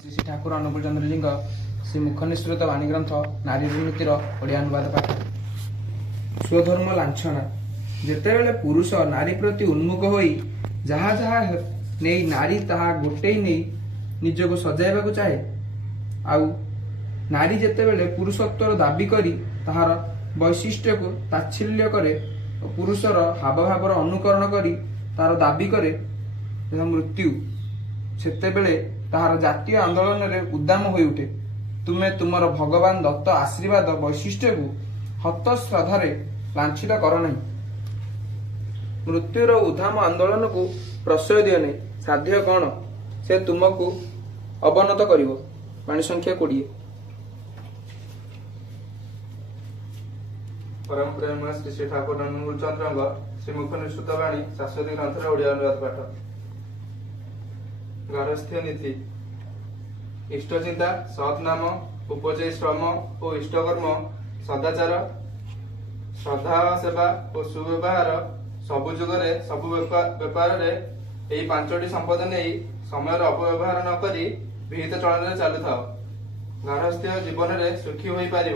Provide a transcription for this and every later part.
श्री श्री ठाकुर अनुकूल चंद्र जी श्री मुखनिश्रित वाणी ग्रंथ नारी नीतिर ओडिया अनुवाद पाठ। स्वधर्म लांछना जेतेबेले पुरुष नारी प्रति उन्मुख होई जहा जहा नहीं नारी ताहा गोटे नहीं निजको सजाइबाकू चाहे आउ नारी जेतेबेले पुरुषत्वर दाबी करी ताहार वैशिष्ट्य को ताच्छिल्य करे पुरुषर हावभावर अनुकरण करी तार दाबी करे मृत्यु सेतेबेले ताहार जातीय आंदोलन रे उद्दाम होई उठे। तुमे तुमर भगवान दत्त आशीर्वाद वैशिष्ट्य को हत श्रद्धारे लांछित कर नहीं। मृत्युर उद्दाम आंदोलन को प्रश्रय दियो नहीं। साध्य कौन से तुमको अवनत करिवो। पानी संख्या 20। परम प्रेम श्री श्री ठाकुर अनुकूल चंद्र श्री मुखनिश्रित वाणी शाश्वती ग्रंथ ओडिया अनुवाद पाठ। गारस्थ्य नीति इष्ट चिंता सत् नाम उपजय श्रम और इष्टकर्म सदाचार श्रद्धा सेवा और सुव्यवहार सबु जुगरे सबु व्यापार यही पांचटी संपद नहीं समय अपव्यवहार न करी विहित चलन चलु थाओ। गारस्थ्य जीवन में सुखी हो पार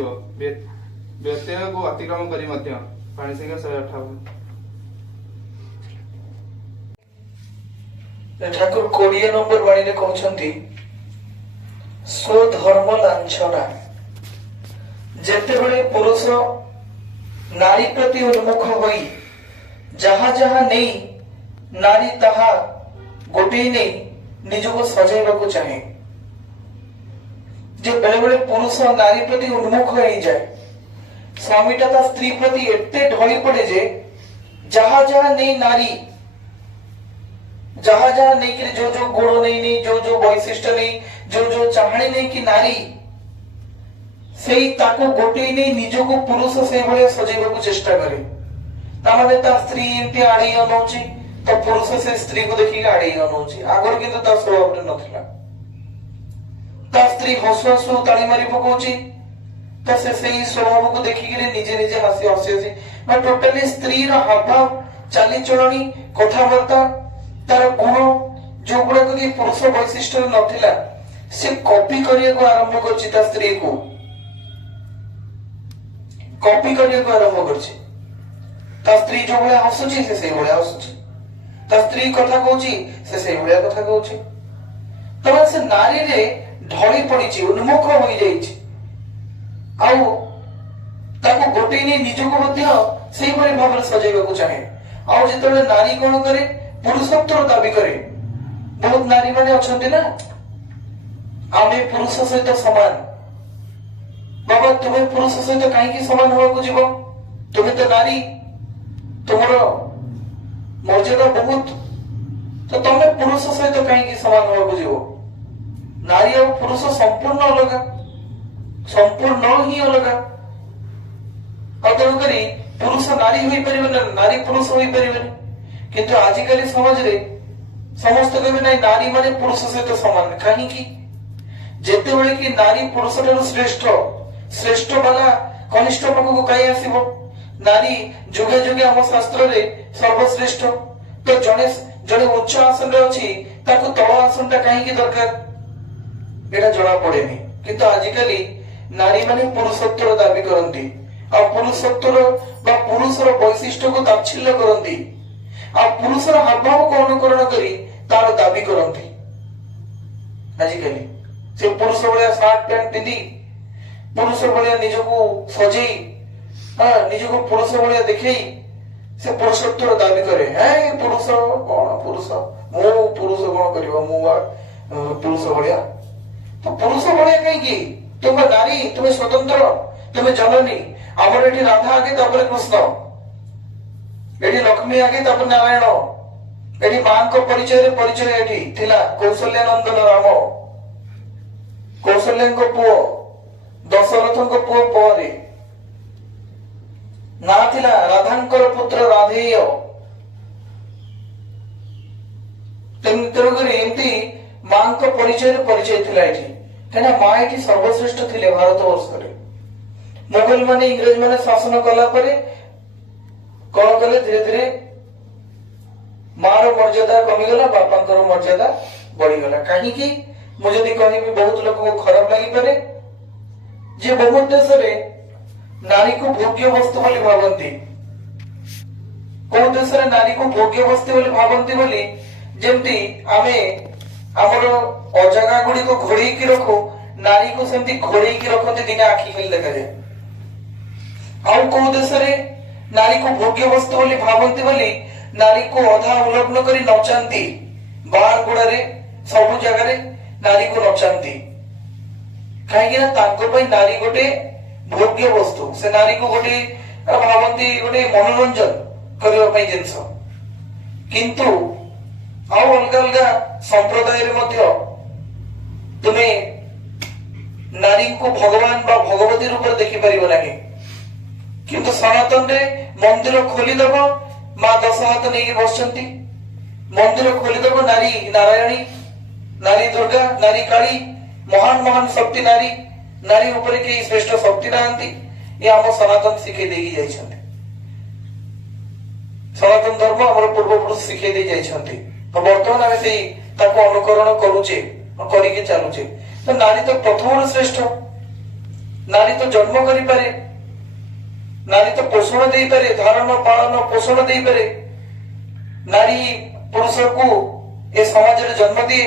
व्यत्यय को अतिक्रम करी मध्य। पानी संख्या 158। ठाकुर 20 नंबर वाणी कहते स्वधर्म लांछना जेतेबेले पुरुष नारी प्रति उन्मुख होई जहा जहा नहीं नारी ताहा गोटे नहीं निजको सजाइबाकू चाहे। जे बेले बेले पुरुष नारी प्रति उन्मुख हो जाए स्वामीटा ता स्त्री प्रति एते ढली पड़े जे जहा जहा नहीं नारी जहां जहां नहीं कि जो गुण नहीं जो वैशिष्ट नहीं जो चाहणी नहीं कि नारी से ताको गोटे नहीं निजको पुरुष से भाया सजेबाकू चेष्टा करे। तामाने ता स्त्री एमती आड़े अनौची तो पुरुष से स्त्री को देखिए आड़े अनौची। आगर किंतु ता स्वभाव नथिला। ता स्त्री हसु हसु ताली मारी पकोची तो से सही स्वभाव को देखिए निजे निजे हसी हसी मैं टोटली स्त्री रा हावभाव चाली चलनी कथाबार्ता तार गुण जो गुड़ाक कि पुरुष वैशिष्ट नथिला से कॉपी करने को आरंभ करछि। ता स्त्री को कॉपी करने को आरंभ करछि। ता स्त्री जो भले हसुछि से सही भले हसुछि। ता स्त्री कथा कहउछि से सही भले कथा कहउछि। तबे से नारी रे ढळी पड़िछि उन्मुख होई जाइछि आउ ताको गोटे नै निजको मध्य सेही भले भाବରେ सजाइबाकू चाहे। आउ जेतबे नारी कोन करे पुरुषत्वर दाबी करे। बहुत नारी माने अछंती ना आमे पुरुष सहित समान। बाबा तुम्हें पुरुष सहित कहीं समान होगा जीव तुम्हें तो नारी तुमर मर्यादा बहुत तो तुम्हें पुरुष सहित कहीं समान होगा जीव। नारी और पुरुष संपूर्ण अलग संपूर्ण ही अलग तेणुक पुरुष नारी हो पारे नारी पुरुष हो पारे किंतु आजिकाली समाज रे समस्त कहबे नहीं नारी माने पुरुष सहित समान। कहीं जेते बेले कि नारी पुरुष ठाରୁ श्रेष्ठ श्रेष्ठ वाला कनिष्ठ पाखକୁ कहीं आसीबो। नारी जुगे जुगे हम शास्त्र रे सर्वश्रेष्ठ तो जने जने उच्च आसन रे अछि ताकू तळ आसन ता कहीं की दरकार एटा जणा पड़ेनी। किंतु आजिकाली नारी माने पुरुषत्वर दाबी करंती आ पुरुषत्वर बा पुरुषर वैशिष्ट्य को ताच्छिल्य करंती आ पुरुषर हावभाव को अनुकरण करी तार दाबी करंती। आजिकाली से पुरुष भलिया शर्ट पैंट पिंदी पुरुष भलिया निजको सजेई निजको पुरुष भलिया देखई से पुरुषत्वर दाबी करे। है पुरुष कौन पुरुष मो पुरुष कौन करिवो मो पुरुष भलिया तो पुरुष भलिया कहीं की तुम नारी तुम स्वतंत्र तुम जननी। आमर एठी राधा आगे तापर कृष्ण एठी लक्ष्मी आगे तापर नारायण एठी मां को परिचय एठी थिला कौशल्या नंदन राम कौशल्या को पुओ दशरथ को पुओ परे ना थिला राधांकर पुत्र राधेय। तेणुकर एमती मां को परिचय थिला एठी कहना मां एठी सर्वश्रेष्ठ थिले भारत वर्ष रे। मुगल माने इंग्रेज माने शासन कला परे कौन कले धीरे धीरे मार मर्यादा कमीगला बापा मर्यादा बढ़ीगला कहीं ମୁଁ ଯଦି କହିବି ବହୁତ ଲୋକଙ୍କୁ ଖରାପ ଲାଗିପାରେ ଯେ ବହୁତ ଦେଶରେ ନାରୀକୁ ଭୋଗ୍ୟ ବସ୍ତୁ ବୋଲି ଭାବନ୍ତି। କୋଉ ଦେଶରେ ନାରୀକୁ ଭୋଗ୍ୟ ବସ୍ତୁ ବୋଲି ଭାବନ୍ତି ବୋଲି ଯେମିତି ଆମେ ଆମର ଅଜାଗା ଗୁଡିକ ଘୋଡେଇକି ରଖୁ, ନାରୀକୁ ସେମିତି ଘୋଡେଇକି ରଖନ୍ତି, ଦିନେ ଆଖି ଖାଲି ଦେଖାଯାଏ। ଆଉ କୋଉ ଦେଶରେ ନାରୀକୁ ଭୋଗ୍ୟ ବସ୍ତୁ ବୋଲି ଭାବନ୍ତି ବୋଲି ନାରୀକୁ ଅଧା ଉଲଗ୍ନ କରି ନଚାନ୍ତି, ବାହାର ଗୁଡାରେ ସବୁ ଜାଗାରେ ନାରୀକୁ ନଚାନ୍ତି। କାହିଁକି ନା ତାଙ୍କ ପାଇଁ ନାରୀ ଗୋଟେ ଭୋଗ୍ୟ ବସ୍ତୁ, ସେ ନାରୀକୁ ଗୋଟେ ଭାବନ୍ତି ଗୋଟେ ମନୋରଞ୍ଜନ କରିବା ପାଇଁ ଜିନିଷ। କିନ୍ତୁ ଆଉ ଅଲଗା ଅଲଗା ସମ୍ପ୍ରଦାୟରେ ମଧ୍ୟ ତୁମେ ନାରୀଙ୍କୁ ଭଗବାନ ବା ଭଗବତୀ ରୂପରେ ଦେଖିପାରିବ ନାହିଁ। କିନ୍ତୁ ସନାତନରେ ମନ୍ଦିର ଖୋଲିଦବ, ମା ଦଶ ହାତ ନେଇକି ବସିଛନ୍ତି, ମନ୍ଦିର ଖୋଲିଦବ, ନାରୀ ନାରାୟଣୀ, ନାରୀ ଦୁର୍ଗା, ନାରୀ କାଳୀ, ମହାନ ମହାନ ଶକ୍ତି ନାରୀ, ନାରୀ ଉପରେ କେହି ଶ୍ରେଷ୍ଠ ଶକ୍ତି ନାହାନ୍ତି, ଏ ଆମ ସନାତନ ଶିଖେଇ ଦେଇକି ଯାଇଛନ୍ତି। ସନାତନ ଧର୍ମ ଆମର ପୂର୍ବପୁରୁଷ ଶିଖେଇ ଦେଇ ଯାଇଛନ୍ତି। ତ ବର୍ତ୍ତମାନ ଆମେ ସେଇ ତାକୁ ଅନୁକରଣ କରୁଛେ, କରିକି ଚାଲୁଛେ। ତ ନାରୀ ତ ପ୍ରଥମରୁ ଶ୍ରେଷ୍ଠ, ନାରୀ ତ ଜନ୍ମ କରିପାରେ, ନାରୀ ତ ପୋଷଣ ଦେଇପାରେ, ଧାରଣ ପାଳନ ପୋଷଣ ଦେଇପାରେ। ନାରୀ ପୁରୁଷକୁ ଏ ସମାଜରେ ଜନ୍ମ ଦିଏ,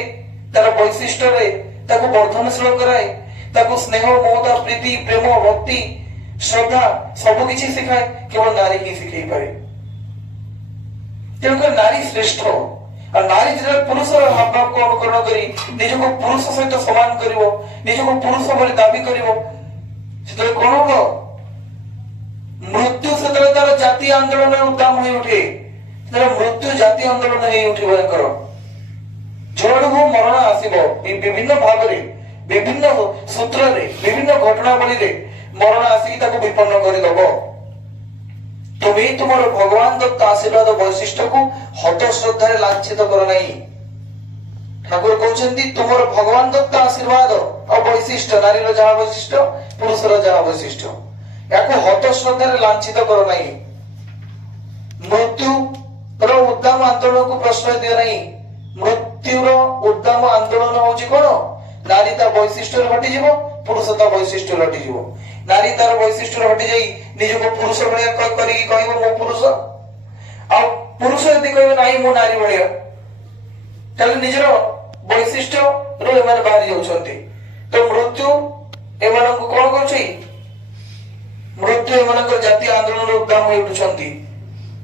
ତାର ବୈଶିଷ୍ଟ୍ୟରେ ତାକୁ ବର୍ଦ୍ଧନଶୀଳ କରାଏ, ତାକୁ ସ୍ନେହ, ମମତା, ପ୍ରୀତି, ପ୍ରେମ, ଭକ୍ତି, ଶ୍ରଦ୍ଧା ସବୁ କିଛି ଶିଖାଏ, କେବଳ ନାରୀ ହିଁ ଶିଖେଇ ପାରେ। ତେଣୁକରି ନାରୀ ଶ୍ରେଷ୍ଠ। ଆଉ ନାରୀ ଯେତେବେଳେ ପୁରୁଷର ଭାବକୁ ଅନୁକରଣ କରି ନିଜକୁ ପୁରୁଷ ସହିତ ସମାନ କରିବ, ନିଜକୁ ପୁରୁଷ ଭଳି ଦାବି କରିବ, ସେତେବେଳେ କଣ ହବ? ମୃତ୍ୟୁ ସେତେବେଳେ ତାର ଜାତୀୟ ଆନ୍ଦୋଳନରେ ଉଦ୍ଦାମ ହୋଇ ଉଠେ, ସେତେବେଳେ ମୃତ୍ୟୁ ଜାତୀୟ ଆନ୍ଦୋଳନ ହେଇ ଉଠିବ। ତାଙ୍କର ଝଡ଼କୁ ମରଣ ଆସିବ, ବିଭିନ୍ନ ଭାବରେ, ବିଭିନ୍ନ ସୂତ୍ରରେ, ବିଭିନ୍ନ ଘଟଣାବଳୀରେ ମରଣ ଆସିକି ତାକୁ ବିପନ୍ନ କରିଦବ। ତୁମେ ତୁମର ଭଗବାନ ଦତ୍ତ ଆଶୀର୍ବାଦ ବୈଶିଷ୍ଟ୍ୟକୁ ହତ ଶ୍ରଦ୍ଧାରେ ଲାଞ୍ଛିତ କର ନାହିଁ। ଠାକୁର କହୁଛନ୍ତି ତୁମର ଭଗବାନ ଦତ୍ତ ଆଶୀର୍ବାଦ ଆଉ ବୈଶିଷ୍ଟ୍ୟ, ନାରୀର ଯାହା ବୈଶିଷ୍ଟ୍ୟ, ପୁରୁଷର ଯାହା ବୈଶିଷ୍ଟ୍ୟ, ୟାକୁ ହତ ଶ୍ରଦ୍ଧାରେ ଲାଞ୍ଛିତ କର ନାହିଁ। ମୃତ୍ୟୁର ଉଦ୍ଦାମ ଆନ୍ଦୋଳନକୁ ପ୍ରଶ୍ରୟ ଦିଅ ନାହିଁ। ମୃତ୍ୟୁର ଉଦ୍ଦାମ ଆନ୍ଦୋଳନ ହଉଛି କଣ? ନାରୀ ତା ବୈଶିଷ୍ଟ୍ୟରେ ହଟିଯିବ, ପୁରୁଷ ତା ବୈଶିଷ୍ଟ୍ୟରେ ହଟିଯିବ। ନାରୀ ତାର ବୈଶିଷ୍ଟ୍ୟରେ ହଟି ଯାଇ ନିଜକୁ ପୁରୁଷ ଭଳିଆ କରିକି କହିବ ମୁଁ ପୁରୁଷ, ଆଉ ପୁରୁଷ ଯଦି କହିବ ନାହିଁ ମୁଁ ନାରୀ ଭଳିଆ, ତାହେଲେ ନିଜର ବୈଶିଷ୍ଟ୍ୟରୁ ଏମାନେ ବାହାରି ଯାଉଛନ୍ତି। ତ ମୃତ୍ୟୁ ଏମାନଙ୍କୁ କଣ କରୁଛି? ମୃତ୍ୟୁ ଏମାନଙ୍କର ଜାତୀୟ ଆନ୍ଦୋଳନର ଉଦ୍ଦାମ ହୋଇ ଉଠୁଛନ୍ତି।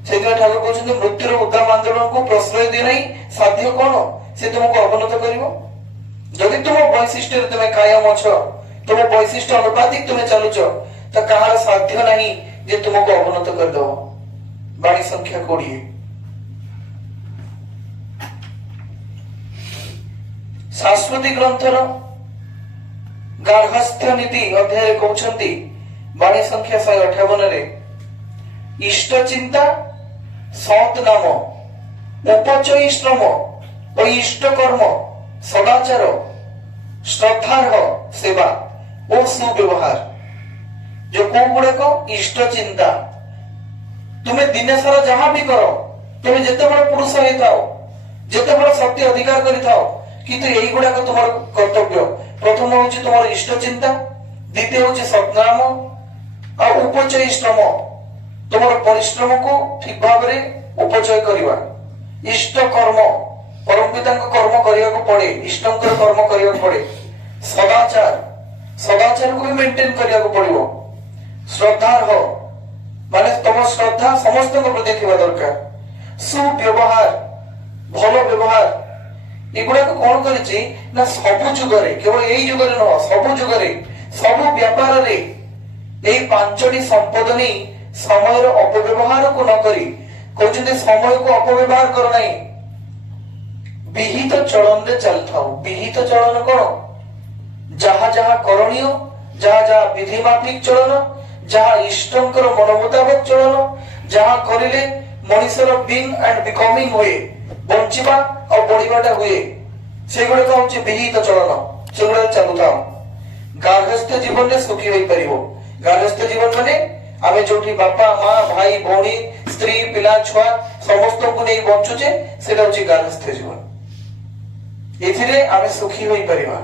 ସେଥିପାଇଁ ଠାକୁର କହୁଛନ୍ତି ମୃତ୍ୟୁର ଉଦ୍ଦାମ ଆନ୍ଦୋଳନକୁ ପ୍ରଶ୍ରୟ ଦିଅ ନାହିଁ। ସାଧ୍ୟ କଣ? ସେ ତୁମକୁ ଅବନତ କରିବ। ଯଦି ତୁମ ବୈଶିଷ୍ଟ୍ୟରେ ତୁମେ କାୟମ ଅଛ, ତୁମ ବୈଶିଷ୍ଟ୍ୟ ଅନୁପାତିକ ତୁମେ ଚାଲୁଛ, ତ କାହାର ସାଧ୍ୟ ନାହିଁ ଯେ ତୁମକୁ ଅବନତ କରିଦବ। ବାଣୀ ସଂଖ୍ୟା 20। ଶାଶ୍ୱତୀ ଗ୍ରନ୍ଥର ଗାର୍ହସ୍ଥ୍ୟ ନୀତି ଅଧ୍ୟାୟରେ କହୁଛନ୍ତି, ବାଣୀ ସଂଖ୍ୟା 158ରେ, ଇଷ୍ଟ ଚିନ୍ତା, ସତ୍ ନାମ, ଉପଚୟୀ ଶ୍ରମ ଓ ଇଷ୍ଟ କର୍ମ, ସଦାଚାର, ଶ୍ରଦ୍ଧାର୍ହ ସେବା ଓ ସୁବ୍ୟବହାର। ଯୋଉ କୋଉ ଗୁଡାକ? ଇଷ୍ଟ ଚିନ୍ତା। ତୁମେ ଦିନେ ସାରା ଯାହା ବି କର, ତୁମେ ଯେତେ ବଡ ପୁରୁଷ ହେଇଥାଅ, ଯେତେ ବଡ ଶକ୍ତି ଅଧିକାର କରିଥାଅ, କିନ୍ତୁ ଏଇଗୁଡାକ ତୁମର କର୍ତ୍ତବ୍ୟ। ପ୍ରଥମ ହଉଛି ତୁମର ଇଷ୍ଟ ଚିନ୍ତା, ଦ୍ୱିତୀୟ ହଉଛି ସତ୍ନାମ ଆଉ ଉପଚୟୀ ଶ୍ରମ, ତୁମର ପରିଶ୍ରମକୁ ଠିକ ଭାବରେ ଉପଚୟ କରିବା। ଇଷ୍ଟ କର୍ମ, ପରମ ପିତାଙ୍କ କର୍ମ କରିବାକୁ ପଡେ, ଇଷ୍ଟଙ୍କର କର୍ମ କରିବାକୁ ପଡେ। ସଦାଚାର, ସଦାଚାରକୁ ବି ମେଣ୍ଟେନ କରିବାକୁ ପଡିବ। ଶ୍ରଦ୍ଧାର୍ହ, ମାନେ ତମ ଶ୍ରଦ୍ଧା ସମସ୍ତଙ୍କ ପ୍ରତି ଥିବା ଦରକାର। ସୁବ୍ୟବହାର, ଭଲ ବ୍ୟବହାର। ଏଗୁଡାକ କଣ କରିଛି ନା ସବୁ ଯୁଗରେ, କେବଳ ଏଇ ଯୁଗରେ ନୁହଁ, ସବୁ ଯୁଗରେ, ସବୁ ବ୍ୟାପାରରେ ଏଇ ପାଞ୍ଚଟି ସମ୍ପଦ ନେଇ ସମୟର ଅପବ୍ୟବହାରକୁ ନ କରି କହୁଛନ୍ତି ସମୟକୁ ଅପବ୍ୟବହାର କର ନାହିଁ। ବିହିତ ଚଳନରେ ଚାଲିଥାଉ। ବିହିତ ଚଳନ କଣ? ଯାହା ଯାହା କରଣୀୟ, ଯାହା ଯାହା ବିଧି ମାଫିକ ଚଳନ, ଯାହା ଇଷ୍ଟଙ୍କର ମନ ମୁତାବକ ଚଳନ, ଯାହା କରିଲେ ମଣିଷର ବିଙ୍ଗ ଆଣ୍ଡ ବିକମିଂ ହୁଏ, ବଞ୍ଚିବା ଆଉ ବଢିବାଟା ହୁଏ, ସେଗୁଡାକ ହଉଛି ବିହିତ ଚଳନ। ସେଗୁଡାକ ଚାଲୁଥାଉ। ଗାର୍ହସ୍ଥ୍ୟ ଜୀବନରେ ସୁଖୀ ହୋଇପାରିବ। ଗାର୍ହସ୍ଥ୍ୟ ଜୀବନ ମାନେ ଆମେ ଯୋଉଠି ବାପା, ମା, ଭାଇ, ଭଉଣୀ, ସ୍ତ୍ରୀ, ପିଲା, ଛୁଆ ସମସ୍ତଙ୍କୁ ନେଇ ବଞ୍ଚୁଛେ, ସେଟା ହଉଛି ଗାର୍ହସ୍ଥ୍ୟ ଜୀବନ। ଏଥିରେ ଆମେ ସୁଖୀ ହୋଇପାରିବା।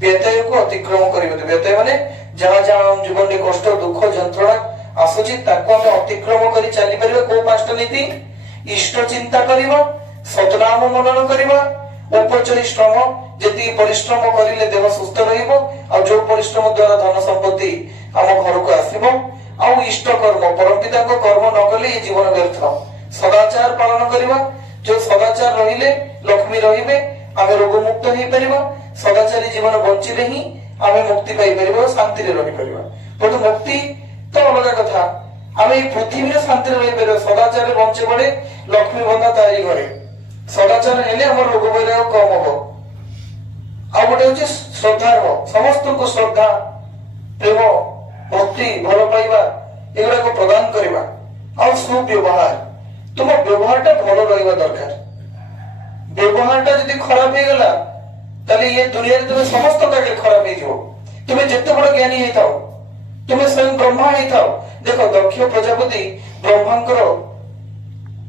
ବ୍ୟତୟକୁ ଅତିକ୍ରମ କରିବା। ବ୍ୟତୟ ମାନେ ଯାହା ଯାହା ଆମ ଜୀବନରେ କଷ୍ଟ ଦୁଃଖ ଯନ୍ତ୍ରଣା ଆସୁଛି ତାକୁ ଆମେ ଅତିକ୍ରମ କରି ଚାଲିପାରିବା। କୋଉ ପାଞ୍ଚଟା ନୀତି? ଇଷ୍ଟ ଚିନ୍ତା କରିବା, ସତନାମ ମନନ କରିବା, ଉପଚୟୀ ଶ୍ରମ, ଯେତିକି ପରିଶ୍ରମ କରିଲେ ଦେହ ସୁସ୍ଥ ରହିବ, ଆଉ ଯୋଉ ପରିଶ୍ରମ ଦ୍ଵାରା ଧନ ସମ୍ପତ୍ତି ଆମ ଘରକୁ ଆସିବ, ଆଉ ଇଷ୍ଟ କର୍ମ, ପରମପିତାଙ୍କ କର୍ମ ନ କଲେ ଏ ଜୀବନ ବ୍ୟର୍ଥ। ସଦାଚାର ପାଳନ କରିବା, ଯୋଉ ସଦାଚାର ରହିଲେ ଲକ୍ଷ୍ମୀ ରହିବେ, ଆମେ ରୋଗମୁକ୍ତ ହେଇପାରିବା। ସଦାଚାରୀ ଜୀବନ ବଞ୍ଚିଲେ ହିଁ ଆମେ ମୁକ୍ତି ପାଇପାରିବା, ଶାନ୍ତିରେ ରହିପାରିବା। କିନ୍ତୁ ମୁକ୍ତି ତ ଅଲଗା କଥା, ଆମେ ଏଇ ପୃଥିବୀରେ ଶାନ୍ତିରେ ରହିପାରିବା। ସଦାଚାରରେ ବଞ୍ଚେ ପଡେ ଲକ୍ଷ୍ମୀ ବନ୍ଧା ତାରି ଘରେ। ସଦାଚାର ହେଲେ ଆମର ରୋଗ ବୈରାଗ କମ ହବ। ଆଉ ଗୋଟେ ହଉଛି ଶ୍ରଦ୍ଧାର, ସମସ୍ତଙ୍କୁ ଶ୍ରଦ୍ଧା, ପ୍ରେମ, ଭକ୍ତି, ଭଲ ପାଇବା ଏଗୁଡାକ ପ୍ରଦାନ କରିବା। ଆଉ ସୁବ୍ୟବହାର, ତୁମ ବ୍ୟବହାରଟା ଭଲ ରହିବା ଦରକାର। ବ୍ୟବହାରଟା ଯଦି ଖରାପ ହେଇଗଲା ତାହେଲେ ଏ ଦୁନିଆରେ ତୁମେ ସମସ୍ତଙ୍କ ଆଗରେ ଖରାପ ହେଇଯିବ। ତୁମେ ଯେତେ ବଡ ଜ୍ଞାନୀ ହେଇଥାଉ, ତୁମେ ସ୍ୱୟଂ ବ୍ରହ୍ମା ହେଇଥାଉ। ଦେଖ, ଦକ୍ଷ ପ୍ରଜାପତି ବ୍ରହ୍ମାଙ୍କର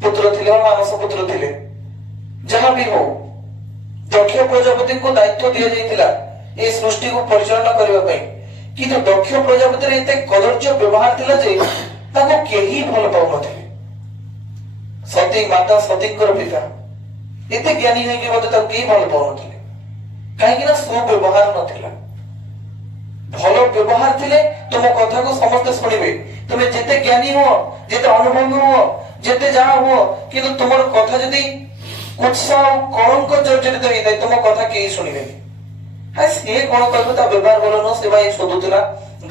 ପୁତ୍ର ଥିଲେ ବା ମାନସ ପୁତ୍ର ଥିଲେ। ଯାହା ବି ହଉ, ଦକ୍ଷ ପ୍ରଜାପତିଙ୍କୁ ଦାୟିତ୍ୱ ଦିଆଯାଇଥିଲା এই ସୃଷ୍ଟିକୁ ପରିଚାଳନା କରିବା ପାଇଁ। କିନ୍ତୁ ଦକ୍ଷ ପ୍ରଜାପତିର ଏତେ କଦର୍ଯ୍ୟ ବ୍ୟବହାର ଥିଲା ଯେ ତାକୁ କେହି ଭଲ ପାଉନଥିଲେ। ସତୀ ମାତା, ସତୀଙ୍କର ପିତା, ଏତେ ଜ୍ଞାନୀ ହେଇକି ମଧ୍ୟ ତାକୁ କେହି ଭଲ ପାଉନଥିଲେ। କାହିଁକି ନା ସୁବ୍ୟବହାର ନଥିଲା। ଭଲ ବ୍ୟବହାର ଥିଲେ ତୁମ କଥାକୁ ସମସ୍ତେ ଶୁଣିବେ। ତୁମେ ଯେତେ ଜ୍ଞାନୀ ହୁଅ, ଯେତେ ଅନୁଭବୀ ହୁଅ, ଯେତେ ଯାହା ହୁଅ, କିନ୍ତୁ ତୁମର କଥା ଯଦି କୁତ୍ସା ଆଉ କଳଙ୍କ ଜର୍ଜରିତ ହେଇଥାଏ, ତୁମ କଥା କେହି ଶୁଣିବେନି। ସିଏ କଣ କହିବ, ତା ବ୍ୟବହାର ଭଲ ନୁହଁ, ସେ ବା ଶୋଧୁଥିଲା,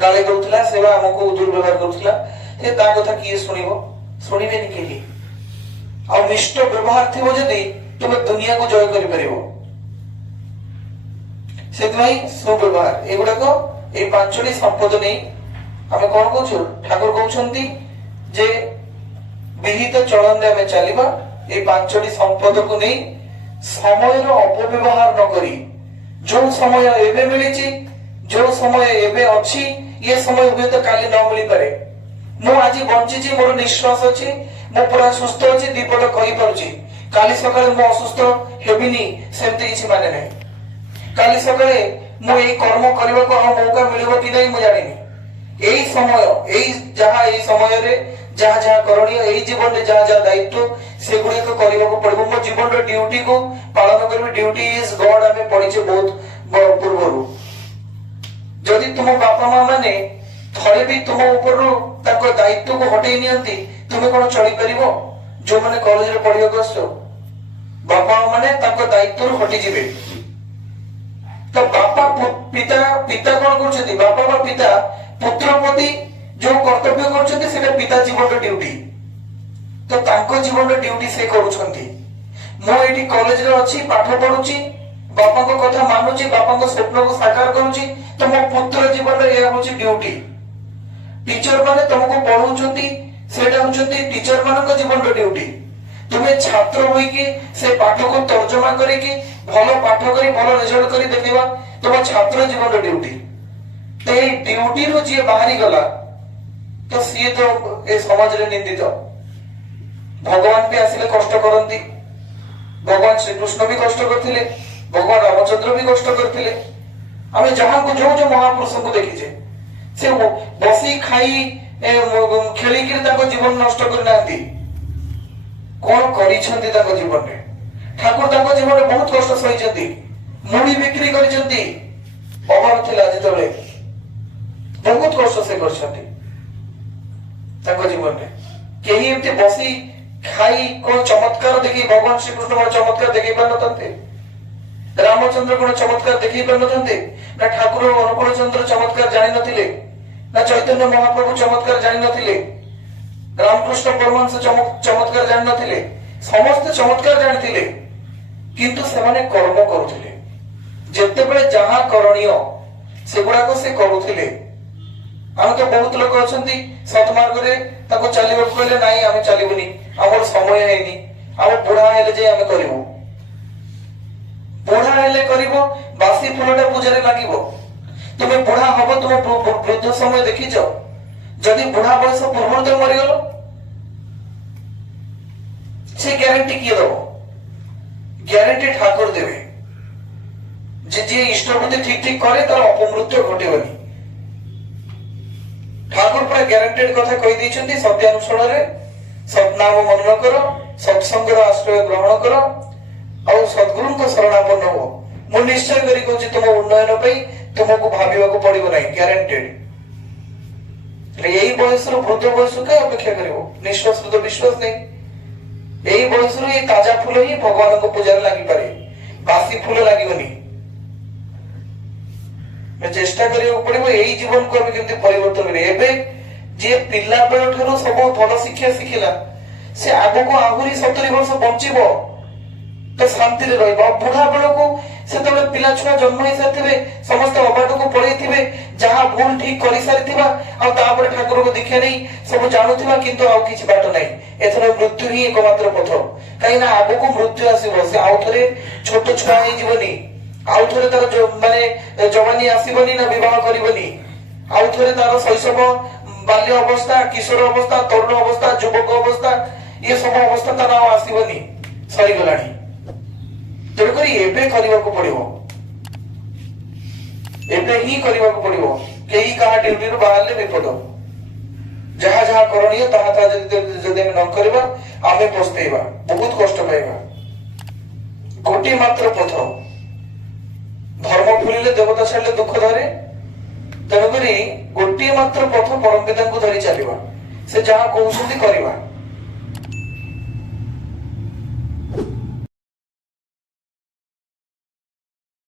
ଗାଳି ଦଉଥିଲା, ସେ ବା ଆମକୁ ଦୁର୍ବ୍ୟବହାର କରୁଥିଲା, ସେ ତା କଥା କିଏ ଶୁଣିବ? ଶୁଣିବେନି କେହି। ଆଉ ନିଷ୍ଠ ବ୍ୟବହାର ଥିବ ଯଦି ତୁମେ ଦୁନିଆକୁ ଜୟ କରିପାରିବ। ସେଥିପାଇଁ ସୁବ୍ୟବହାର, ଏଗୁଡାକ এই ପାଞ୍ଚଟି ସମ୍ପଦ ନେଇ ଆମେ କଣ କହୁଛୁ? ଠାକୁର କହୁଛନ୍ତି ଯେ ବିହିତ ଚଳନରେ ଆମେ ଚାଲିବା। এই ପାଞ୍ଚଟି ସମ୍ପଦକୁ ନେଇ ସମୟର ଅପବ୍ୟବହାର ନ କରି, ଯୋଉ ସମୟ ଏବେ ମିଳିଛି, ଯୋଉ ସମୟ ଏବେ ଅଛି, ଏ ସମୟ ହୁଏତ କାଲି ନ ମିଳିପାରେ। ମୁଁ ଆଜି ବଞ୍ଚିଛି, ମୋର ନିଶ୍ୱାସ ଅଛି, ମୁଁ ପୁରା ସୁସ୍ଥ ଅଛି, ଦି ପଦ କହିପାରୁଛି। କାଲି ସକାଳେ ମୁଁ ଅସୁସ୍ଥ ହେବିନି ସେମିତି କିଛି ମାନେ ନାହିଁ। କାଲି ସକାଳେ ମୁଁ ଏଇ କର୍ମ କରିବାକୁ ଆଉ ମୌକା ମିଳିବ କି ନାହିଁ ମୁଁ ଜାଣିନି। এই সময়, এই যাহা এই সমୟରେ ଯାହା ଯାହା କରଣୀୟ, এই ଜୀବନରେ ଯାହା ଯାହା ଦାୟିତ୍ୱ ସେଗୁଡିକ କରିବାକୁ ପଡିବ। ମୋ ଜୀବନର ଡ୍ୟୁଟିକୁ ପାଳନ କରିବି। ଡ୍ୟୁଟି ଇଜ ଗଡ୍, ଆମେ ପଢିଛେ ବହୁତ ପୂର୍ବରୁ। ଯଦି ତୁମ ବାପା ମା ମାନେ ଥରେ ବି ତୁମ ଉପରରୁ ତାଙ୍କ ଦାୟିତ୍ୱକୁ ହଟେଇ ନିଅନ୍ତି, ତୁମେ କଣ ଚଳିପାରିବ? ଯୋଉମାନେ କଲେଜରେ ପଢିବାକୁ ଆସୁଛ, ବାପା ମା ମାନେ ତାଙ୍କ ଦାୟିତ୍ୱରୁ ହଟିଯିବେ। ତ ବାପା ପିତା, ପିତା କଣ କରୁଛନ୍ତି? ବାପା ବା ପିତା ପୁତ୍ର ପ୍ରତି ଯୋଉ କର୍ତ୍ତବ୍ୟ କରୁଛନ୍ତି ସେଟା ପିତା ଜୀବନର ଡ୍ୟୁଟି। ତ ତାଙ୍କ ଜୀବନର ଡ୍ୟୁଟି ସେ କରୁଛନ୍ତି। ମୁଁ ଏଇଠି କଲେଜରେ ଅଛି, ପାଠ ପଢୁଛି, ବାପାଙ୍କ କଥା ମାନୁଛି, ବାପାଙ୍କ ସ୍ୱପ୍ନକୁ ସାକାର କରୁଛି, ତ ମୋ ପୁତ୍ର ଜୀବନରେ ଏହା ହଉଛି ଡ୍ୟୁଟି। ଟିଚର ମାନେ ତମକୁ ପଢଉଛନ୍ତି, ସେଟା ହଉଛନ୍ତି ଟିଚର ମାନଙ୍କ ଜୀବନର ଡ୍ୟୁଟି। ତୁମେ ଛାତ୍ର ହୋଇକି ସେ ପାଠକୁ ତର୍ଜମା କରିକି ଭଲ ପାଠ କରି ଭଲ ରେଜଲ୍ଟ କରି ଦେଖେଇବା ତୁମ ଛାତ୍ର ଜୀବନର ଡ୍ୟୁଟି। ତ ଏଇ ଡ୍ୟୁଟିରୁ ଯିଏ ବାହାରି ଗଲା ତ ସିଏ ତ ଏ ସମାଜରେ ନିନ୍ଦିତ। ଭଗବାନ ବି ଆସିଲେ କଷ୍ଟ କରନ୍ତି। ଭଗବାନ ଶ୍ରୀକୃଷ୍ଣ ବି କଷ୍ଟ କରିଥିଲେ, ଭଗବାନ ରାମଚନ୍ଦ୍ର ବି କଷ୍ଟ କରିଥିଲେ। ଆମେ ଯାହାକୁ ଯୋଉ ଯୋଉ ମହାପୁରୁଷଙ୍କୁ ଦେଖିଛେ, ସେ ବସି ଖାଇ ଖେଳିକିରି ତାଙ୍କ ଜୀବନ ନଷ୍ଟ କରିନାହାନ୍ତି। କଣ କରିଛନ୍ତି ତାଙ୍କ ଜୀବନରେ? ଠାକୁର ତାଙ୍କ ଜୀବନରେ ବହୁତ କଷ୍ଟ ସହିଛନ୍ତି। ମୁଢି ବିକ୍ରି କରିଛନ୍ତି, ଅଭାବ ଥିଲା ଯେତେବେଳେ, ବହୁତ କଷ୍ଟ ସେ କରିଛନ୍ତି ତାଙ୍କ ଜୀବନରେ। କେହି ଏମିତି ବସି ଖାଇ କୋଉ ଚମତ୍କାର ଦେଖି ଭଗବାନ ଶ୍ରୀକୃଷ୍ଣ କଣ ଚମତ୍କାର ଦେଖେଇ ପାରିନଥାନ୍ତେ? ରାମଚନ୍ଦ୍ର କଣ ଚମତ୍କାର ଦେଖେଇ ପାରିନଥାନ୍ତେ? ନା ଠାକୁର ଅନୁକୂଳ ଚନ୍ଦ୍ର ଚମତ୍କାର ଜାଣିନଥିଲେ? ନା ଚୈତନ୍ୟ ମହାପ୍ରଭୁ ଚମତ୍କାର ଜାଣିନଥିଲେ? ରାମକୃଷ୍ଣ ପରମହଂସ ଚମତ୍କାର ଜାଣିନଥିଲେ? ସମସ୍ତେ ଚମତ୍କାର ଜାଣିଥିଲେ, କିନ୍ତୁ ସେମାନେ କର୍ମ କରୁଥିଲେ। ଯେତେବେଳେ ଯାହା କରଣୀୟ ସେଗୁଡାକ ସେ କରୁଥିଲେ। ଆମେ ତ ବହୁତ ଲୋକ ଅଛନ୍ତି ସତ୍ମାର୍ଗରେ, ତାକୁ ଚାଲିବାକୁ କହିଲେ ନାଇଁ ଆମେ ଚାଲିବୁନି, ଆମର ସମୟ ହେଇନି, ଆମ ବୁଢା ହେଲେ ଯାଇ ଆମେ କରିବୁ। ବୁଢା ହେଲେ କରିବ, ବାସି ଫୁଲଟା ପୂଜାରେ ଲାଗିବ। ତୁମେ ବୁଢା ହବ, ତୁମେ ବୃଦ୍ଧ ସମୟ ଦେଖିଛ? ଯଦି ବୁଢା ବୟସ ପୂର୍ବରୁ ତୁମେ ମରିଗଲ, ସେ ଗ୍ୟାରେଣ୍ଟି କିଏ ଦବ? ଗ୍ୟାରେଣ୍ଟି ଠାକୁର ଦେବେ। যে যে ইষ্টভূতি ঠিক ঠিক করে তার অপমৃত্যু ঘটিবনি। ঠাকুর পুরা গ্যারান্টেড কথা কହି ଦେଇଛନ୍ତି ସତ୍ୟାନୁସରଣରେ ସତ୍ନାମ ମନନ କର, ସତ୍ସଙ୍ଗର ଆଶ୍ରୟ ଗ୍ରହଣ କର ଆଉ ସଦ୍ଗୁରୁଙ୍କ ଶରଣାପନ୍ନ ହୁଅ। ମୁଁ ନିଶ୍ଚୟ କରି କହୁଛି ତୁମ ଉନ୍ନୟନ ପାଇଁ ତୁମକୁ ଭାବିବାକୁ ପଡିବ ନାହିଁ, ଗ୍ୟାରେଣ୍ଟେଡ। ଏଇ ବୟସରୁ ବୃଦ୍ଧ ବୟସ କାଇଁ ଅପେକ୍ଷା କରିବ? ନିଶ୍ୱାସରୁ ତ ବିଶ୍ୱାସ ନାହିଁ। ଏଇ ବୟସରୁ ଏଇ ତାଜା ଫୁଲ ହିଁ ଭଗବାନଙ୍କ ପୂଜାରେ ଲାଗିପାରେ, ବାସି ଫୁଲ ଲାଗିବନି। ଚେଷ୍ଟା କରିବାକୁ ପଡିବ ଏଇ ଜୀବନକୁ ଆମେ କେମିତି ପରିବର୍ତ୍ତନ କରିବା। ଏବେ ଯିଏ ପିଲା ବେଳ ଠାରୁ ସବୁ ଭଲ ଶିକ୍ଷା ଶିଖିଲା ସେ ଆଗକୁ ଆହୁରି 70 ବର୍ଷ ବଞ୍ଚିବ ତ ଶାନ୍ତିରେ ରହିବ। ଆଉ ବୁଢା ବେଳକୁ ସେତେବେଳେ ପିଲା ଛୁଆ ଜନ୍ମ ହେଇସାରିଥିବେ, ସମସ୍ତେ ଅବାଟକୁ ପଳେଇଥିବେ, ଯାହା ଭୁଲ ଠିକ କରିସାରିଥିବା, ଆଉ ତାପରେ ଠାକୁରଙ୍କୁ ଦୀକ୍ଷା ନେଇ ସବୁ ଜାଣୁଥିବା, କିନ୍ତୁ ଆଉ କିଛି ବାଟ ନାହିଁ। ଏଥର ମୃତ୍ୟୁ ହିଁ ଏକମାତ୍ର ପଥ। କାହିଁକି ନା ଆଗକୁ ମୃତ୍ୟୁ ଆସିବ, ସେ ଆଉ ଥରେ ଛୋଟ ଛୁଆ ହେଇଯିବନି, ଆଉ ଥରେ ତାର ମାନେ ଯବାନୀ ଆସିବନି ନା ବିବାହ କରିବନି, ଆଉ ଥରେ ତାର ଶୈଶବ ବାଲ୍ୟ ଅବସ୍ଥା, କିଶୋର ଅବସ୍ଥା, ତରୁଣ ଅବସ୍ଥା, ଯୁବକ ଅବସ୍ଥା, ଏ ସବୁ ଅବସ୍ଥା ତାର ଆଉ ଆସିବନି, ସରିଗଲାଣି। ତେଣୁକରି ଏବେ କରିବାକୁ ପଡିବ, ଏବେ ହିଁ କରିବାକୁ ପଡିବ। କେହି କାହା ଡ୍ୟୁଟିରୁ ବାହାରିଲେ ବିପଦ। ଯାହା ଯାହା କରଣୀୟ ତାହା ତାହା ଯଦି ଆମେ ନ କରିବା ଆମେ ପସ୍ତେଇବା, ବହୁତ କଷ୍ଟ ପାଇବା। ଗୋଟିଏ ମାତ୍ର ପଥ, ଧର୍ମ ଭୁଲିଲେ ଦେବତା ଛାଡିଲେ ଦୁଃଖ ଧରେ। ତେଣୁକରି ଗୋଟିଏ ମାତ୍ର ପଥ ପରମ ପିତାଙ୍କୁ ଧରି ଚାଲିବା, ସେ ଯାହା କହୁଛନ୍ତି କରିବା।